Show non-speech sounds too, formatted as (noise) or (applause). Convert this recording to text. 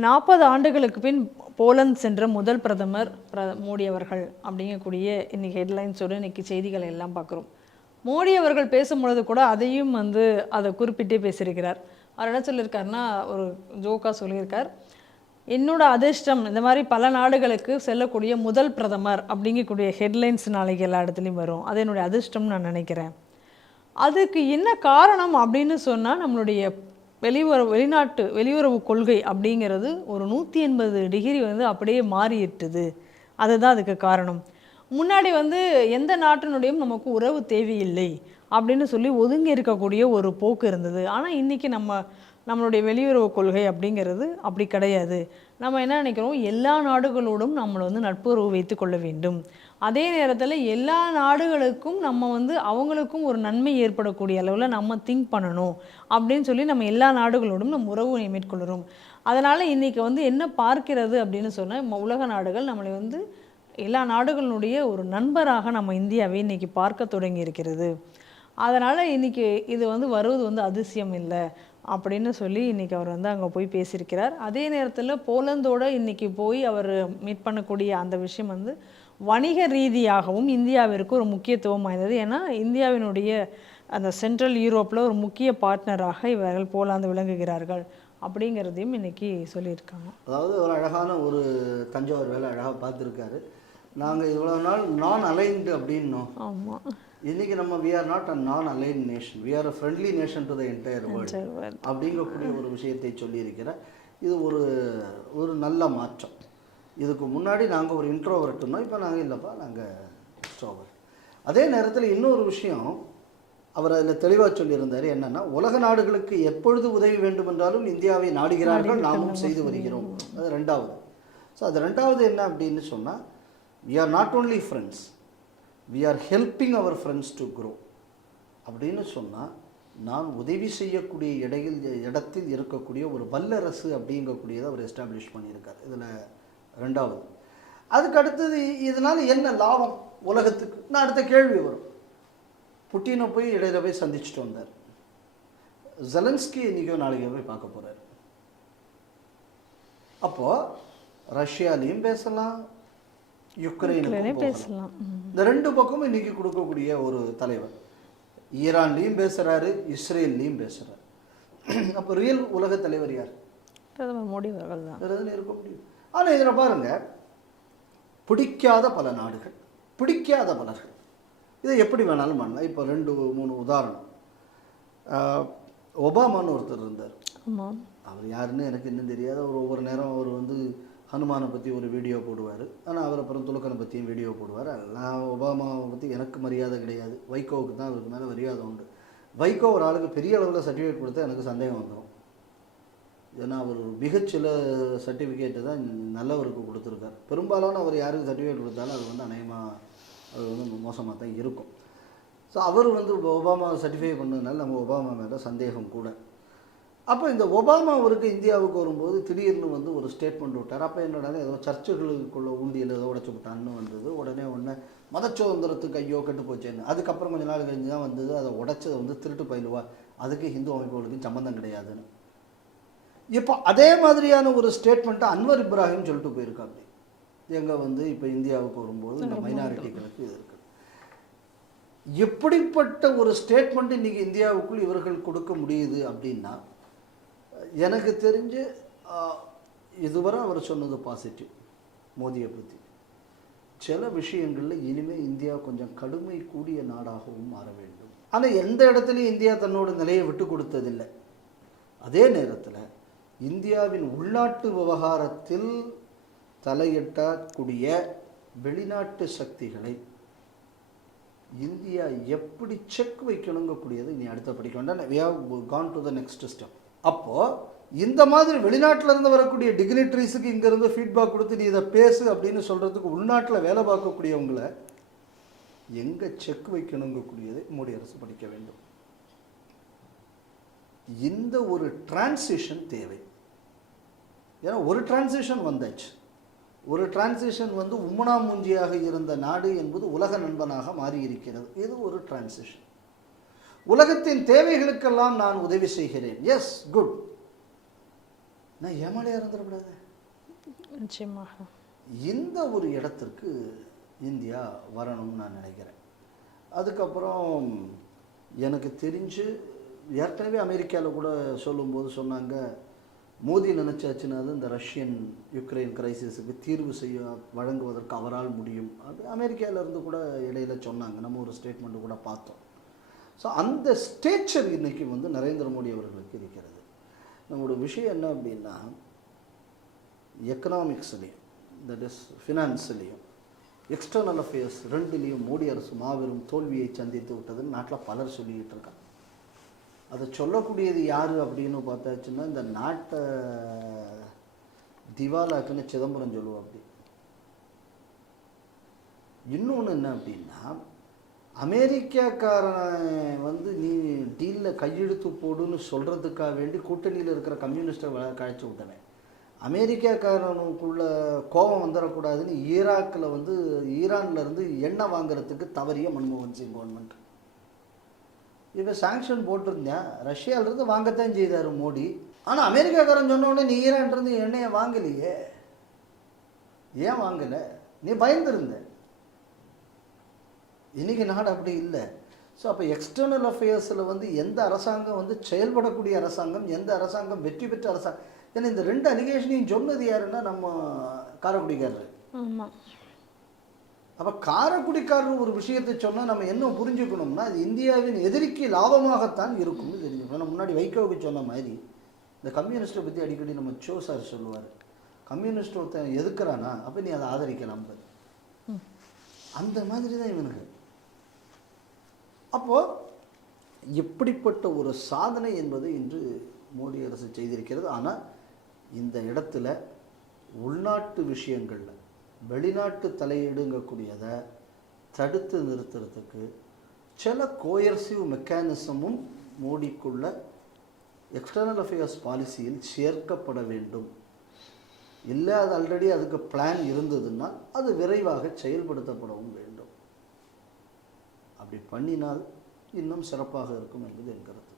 நாற்பது ஆண்டுகளுக்கு பின் போலந்து சென்ற முதல் பிரதமர் பிர மோடி அவர்கள் அப்படிங்கக்கூடிய இன்னைக்கு ஹெட்லைன்ஸோடு இன்னைக்கு செய்திகளை எல்லாம் பார்க்குறோம். மோடி அவர்கள் பேசும்பொழுது கூட அதையும் வந்து அதை குறிப்பிட்டே பேசியிருக்கிறார். அவர் என்ன சொல்லியிருக்காருன்னா ஒரு ஜோக்காக சொல்லியிருக்கார். என்னோட அதிர்ஷ்டம் இந்த மாதிரி பல நாடுகளுக்கு செல்லக்கூடிய முதல் பிரதமர் அப்படிங்கக்கூடிய ஹெட்லைன்ஸ் நாளைக்கு எல்லா இடத்துலையும் வரும். அது என்னுடைய அதிர்ஷ்டம்னு நான் நினைக்கிறேன். அதுக்கு என்ன காரணம்? அப்படின்னு சொன்னால் நம்மளுடைய வெளியுறவு வெளிநாட்டு வெளியுறவு கொள்கை அப்படிங்கிறது ஒரு நூற்றி எண்பது டிகிரி வந்து அப்படியே மாறிட்டுது அதுதான் அதுக்கு காரணம். முன்னாடி வந்து எந்த நாட்டினுடையும் நமக்கு உறவு தேவையில்லை அப்படின்னு சொல்லி ஒதுங்கி இருக்கக்கூடிய ஒரு போக்கு இருந்தது. ஆனால் இன்றைக்கி நம்ம நம்மளுடைய வெளியுறவு கொள்கை அப்படிங்கிறது அப்படி கிடையாது. நம்ம என்ன நினைக்கிறோம்? எல்லா நாடுகளோடும் நம்மளை வந்து நட்புறவு வைத்து கொள்ள வேண்டும். அதே நேரத்தில் எல்லா நாடுகளுக்கும் நம்ம வந்து அவங்களுக்கும் ஒரு நன்மை ஏற்படக்கூடிய அளவில் நம்ம திங்க் பண்ணணும் அப்படின்னு சொல்லி நம்ம எல்லா நாடுகளோடும் நம்ம உறவு மேற்கொள்கிறோம் அதனால் இன்றைக்கி வந்து என்ன பார்க்கிறது அப்படின்னு சொன்னால் உலக நாடுகள் நம்மளை வந்து எல்லா நாடுகளினுடைய ஒரு நண்பராக நம்ம இந்தியாவை இன்றைக்கி பார்க்க தொடங்கி இருக்கிறது. அதனால் இன்னைக்கு இது வந்து வருவது வந்து அதிசயம் இல்லை அப்படின்னு சொல்லி இன்னைக்கு அவர் வந்து அங்கே போய் பேசியிருக்கிறார். அதே நேரத்தில் போலந்தோடு இன்றைக்கி போய் அவர் மீட் பண்ணக்கூடிய அந்த விஷயம் வந்து வணிக ரீதியாகவும் இந்தியாவிற்கு ஒரு முக்கியத்துவம் வாய்ந்தது. ஏன்னா இந்தியாவினுடைய அந்த சென்ட்ரல் யூரோப்பில் ஒரு முக்கிய பார்ட்னராக இவர்கள் போலாந்து விளங்குகிறார்கள் அப்படிங்கிறதையும் இன்னைக்கு சொல்லியிருக்காங்க. அதாவது ஒரு அழகான ஒரு தஞ்சாவூர் வேலை அழகாக பார்த்துருக்காரு. நாங்கள் இவ்வளோ நாள் நான் அலைன்டு அப்படின்னோம். ஆமாம் இன்னைக்கு நம்ம we are not a non align nation we are a friendly nation to the entire world அப்படிங்கக்கூடிய ஒரு விஷயத்தை சொல்லியிருக்கிறேன் இது ஒரு ஒரு நல்ல மாற்றம். இதுக்கு முன்னாடி நாங்கள் ஒரு இன்ட்ரோவர்ட் இருந்தோம் இப்போ நாங்கள் இல்லைப்பா நாங்கள் எக்ஸ்ட்ரோவர்ட் அதே நேரத்தில் இன்னொரு விஷயம் அவர் அதில் தெளிவாக சொல்லியிருந்தார் என்னன்னா உலக நாடுகளுக்கு எப்பொழுது உதவி வேண்டுமென்றாலும் இந்தியாவை நாடுகிறார்கள் நாமும் செய்து வருகிறோம். அது ரெண்டாவது. ஸோ அது ரெண்டாவது என்ன அப்படின்னு சொன்னால் we are not only friends we are helping our friends to grow. அப்படின்னு சொன்னால் நான் உதவி செய்யக்கூடிய இடையில் இடத்தில் இருக்கக்கூடிய ஒரு வல்லரசு அப்படிங்கக்கூடியதை அவர் எஸ்டாப்ளிஷ் பண்ணியிருக்கார். இதில் ரெண்டாவது. அதுக்கு அடுத்தது இதனால் என்ன லாபம் உலகத்துக்கு? நான் அடுத்த கேள்வி வரும். புட்டினை போய் இடையில போய் சந்திச்சுட்டு வந்தார். ஜெலன்ஸ்கி இன்றைக்கோ நாளைக்கோ போய் பார்க்க போகிறார் அப்போது ரஷ்யாலையும் பேசலாம் யுக்ரைனுக்கும். பேசலாம். இந்த ரெண்டு பக்கமும் இன்னைக்கு கொடுக்கக்கூடிய ஒரு தலைவர். ஈரான்லேயும் பேசுகிறாரு இஸ்ரேல்லையும் பேசுகிறார் (clears throat) அப்போ ரியல் உலக தலைவர் யார்? பிரதமர் மோடி அவர்கள் தான் இருக்க முடியும். ஆனால் இதில் பாருங்க பிடிக்காத பல நாடுகள் பிடிக்காத பலர்கள். இதை எப்படி வேணாலும் பண்ணலாம். இப்போ ரெண்டு மூணு உதாரணம். ஒபாமான்னு ஒருத்தர் இருந்தார். ஆமாம் அவர் யாருன்னு எனக்கு இன்னும் தெரியாது. அவர் ஒவ்வொரு நேரம் அவர் வந்து ஹனுமானை பற்றி ஒரு வீடியோ போடுவார். ஆனால் அவர் அப்புறம் துலுக்கனை பற்றியும் வீடியோ போடுவார். நான் ஒபாமாவை பற்றி எனக்கு மரியாதை கிடையாது. வைகோவுக்கு தான் அவருக்கு மேலே மரியாதை உண்டு. வைகோ ஒரு ஆளுக்கு பெரிய அளவில் சர்டிஃபிகேட் கொடுத்தா எனக்கு சந்தேகம் வந்துடும் ஏன்னா அவர் மிகச்சில சர்டிஃபிகேட்டை தான் நல்லவருக்கு கொடுத்துருக்கார். பெரும்பாலான அவர் யாருக்கு சர்டிஃபிகேட் கொடுத்தாலும் அது வந்து அநேகமாக அது வந்து மோசமாக தான் இருக்கும். ஸோ அவர் வந்து ஒபாமா சர்டிஃபை பண்ணதுனால நம்ம ஒபாமா மேலே சந்தேகம் கூட. அப்போ இந்த ஒபாமா அவருக்கு இந்தியாவுக்கு வரும்போது திடீர்னு வந்து ஒரு ஸ்டேட்மெண்ட் விட்டார். அப்போ என்னடா ஏதோ சர்ச்சுகளுக்குள்ள ஊண்டியில் ஏதோ உடச்சு விட்டான்னு வந்தது. உடனே உடனே மத சுதந்திரத்துக்கு ஐயோ கெட்டு போச்சேன்னு. அதுக்கப்புறம் கொஞ்ச நாள் கழிஞ்சு தான் வந்தது. அதை உடச்சதை வந்து திருட்டு பயிலுவா. அதுக்கு ஹிந்து அமைப்புகளுக்கும் சம்மந்தம் கிடையாதுன்னு. இப்போ அதே மாதிரியான ஒரு ஸ்டேட்மெண்ட்டை அன்வர் இப்ராஹிம் சொல்லிட்டு போயிருக்காங்க. எங்க வந்து இப்போ இந்தியாவுக்கு வரும்போது இந்த மைனாரிட்டிகளுக்கு இது இருக்குது எப்படிப்பட்ட ஒரு ஸ்டேட்மெண்ட் இன்னைக்கு இந்தியாவுக்குள் இவர்கள் கொடுக்க முடியுது அப்படின்னா எனக்கு தெரிஞ்சு இதுவரை அவர் சொன்னது பாசிட்டிவ் மோதியை பற்றி சில விஷயங்களில் இனிமேல் இந்தியா கொஞ்சம் கடுமை கூடிய நாடாகவும் மாற வேண்டும். ஆனால் எந்த இடத்துலையும் இந்தியா தன்னோட நிலையை விட்டு கொடுத்ததில்லை. அதே நேரத்தில் இந்தியாவின் உள்நாட்டு விவகாரத்தில் தலையிட்டக்கூடிய வெளிநாட்டு சக்திகளை இந்தியா எப்படி செக் வைக்கணுங்கக்கூடியது நீ அடுத்த படிக்க வேண்டாம் we have gone to the next step அப்போது இந்த மாதிரி வெளிநாட்டில் இருந்து வரக்கூடிய டிக்னிட்ரிஸுக்கு இங்கேருந்து ஃபீட்பேக் கொடுத்து நீ இதை பேசு அப்படின்னு சொல்கிறதுக்கு உள்நாட்டில் வேலை பார்க்கக்கூடியவங்களை எங்கே செக் வைக்கணுங்கக்கூடியதை மோடி அரசு படிக்க வேண்டும். இந்த ஒரு டிரான்சிஷன் தேவை. ஏன்னா ஒரு டிரான்சிஷன் வந்தாச்சு. ஒரு டிரான்சிஷன் வந்து உம்முனா மூஞ்சியாக இருந்த நாடு என்பது உலக நண்பனாக மாறி இருக்கிறது இது ஒரு டிரான்சிஷன் உலகத்தின் தேவைகளுக்கெல்லாம் நான் உதவி செய்கிறேன். எஸ் குட் நான் ஏமாளியாக இருந்துடக்கூடாது. நிச்சயமாக. இந்த ஒரு இடத்திற்கு இந்தியா வரணும்னு நான் நினைக்கிறேன். அதுக்கப்புறம் எனக்கு தெரிஞ்சு ஏற்கனவே அமெரிக்காவில் கூட சொல்லும்போது சொன்னாங்க மோடி நினச்சாச்சுன்னா அது இந்த ரஷ்யன் யுக்ரைன் கிரைசிஸுக்கு தீர்வு செய்ய வழங்குவதற்கு அவரால் முடியும். அது அமெரிக்காவிலேருந்து கூட இடையில சொன்னாங்க. நம்ம ஒரு ஸ்டேட்மெண்ட்டு கூட பார்த்தோம். ஸோ அந்த ஸ்டேச்சர் இன்றைக்கி வந்து நரேந்திர மோடி அவர்களுக்கு இருக்கிறது. நம்மளோட விஷயம் என்ன அப்படின்னா எக்கனாமிக்ஸ்லேயும் தட் இஸ் ஃபினான்ஸ்லேயும் எக்ஸ்டர்னல் அஃபேர்ஸ் ரெண்டுலேயும் மோடி அரசு மாபெரும் தோல்வியை சந்தித்து விட்டதுன்னு நாட்டில் பலர் சொல்லிக்கிட்டு இருக்காங்க. அதை சொல்லக்கூடியது யார் அப்படின்னு பார்த்தாச்சுன்னா இந்த நாட்டை திவாலாக்குன்னு சிதம்பரம் சொல்லுவோம் அப்படி இன்னொன்று என்ன அப்படின்னா அமெரிக்காக்காரன் வந்து நீ டீலில் கையெழுத்து போடுன்னு சொல்கிறதுக்காக வேண்டி கூட்டணியில் இருக்கிற கம்யூனிஸ்ட்டை வ கழிச்சு விட்டவன். அமெரிக்காக்காரனுக்குள்ள கோபம் வந்துடக்கூடாதுன்னு ஈராக்கில் வந்து ஈரான்லேருந்து எண்ணெய் வாங்குறதுக்கு தவறிய மன்மோகன் சிங் கவர்மெண்ட் இப்போ சாங்ஷன் போட்டிருந்தேன். ரஷ்யாவிலேருந்து வாங்கத்தான் செய்தார் மோடி. ஆனால் அமெரிக்காக்காரன் சொன்னோடனே நீ ஈரான்லேருந்து எண்ணெயை வாங்கலையே? ஏன் வாங்கலை? நீ பயந்துருந்த. இன்னைக்கு நாடு அப்படி இல்லை. ஸோ அப்போ எக்ஸ்டர்னல் அஃபேர்ஸில் வந்து எந்த அரசாங்கம் வந்து செயல்படக்கூடிய அரசாங்கம் எந்த அரசாங்கம் வெற்றி பெற்ற அரசாங்கம் ஏன்னா இந்த ரெண்டு அலிகேஷனையும் சொன்னது யாருன்னா நம்ம காரைக்குடிக்காரர். ஆமாம் அப்போ காரக்குடிக்காரர் ஒரு விஷயத்தை சொன்னால் நம்ம என்ன புரிஞ்சுக்கணும்னா அது இந்தியாவின் எதிரிக்கு லாபமாகத்தான் இருக்கும்னு தெரிஞ்சுக்கணும் நம்ம முன்னாடி வைகோவுக்கு சொன்ன மாதிரி இந்த கம்யூனிஸ்ட்டை பற்றி அடிக்கடி நம்ம சோ சார் சொல்லுவார். கம்யூனிஸ்ட் ஒருத்தன் எதுக்குறானா அப்போ நீ அதை ஆதரிக்கலாம் பாரு. அந்த மாதிரி தான் இவனுக்கு. அப்போது இப்படிப்பட்ட ஒரு சாதனை என்பது இன்று மோடி அரசு செய்திருக்கிறது. ஆனால் இந்த இடத்துல உள்நாட்டு விஷயங்களில் வெளிநாட்டு தலையீடுங்கக்கூடியதை தடுத்து நிறுத்துறதுக்கு சில கோயர்சிவ் மெக்கானிசமும் மோடிக்குள்ள எக்ஸ்டர்னல் அஃபேர்ஸ் பாலிசியில் சேர்க்கப்பட வேண்டும். இல்லை அது ஆல்ரெடி அதுக்கு பிளான் இருந்ததுன்னா அது விரைவாக செயல்படுத்தப்படவும் வேண்டும். அப்படி பண்ணினால் இன்னும் சிறப்பாக இருக்கும் என்பது என் கருத்து.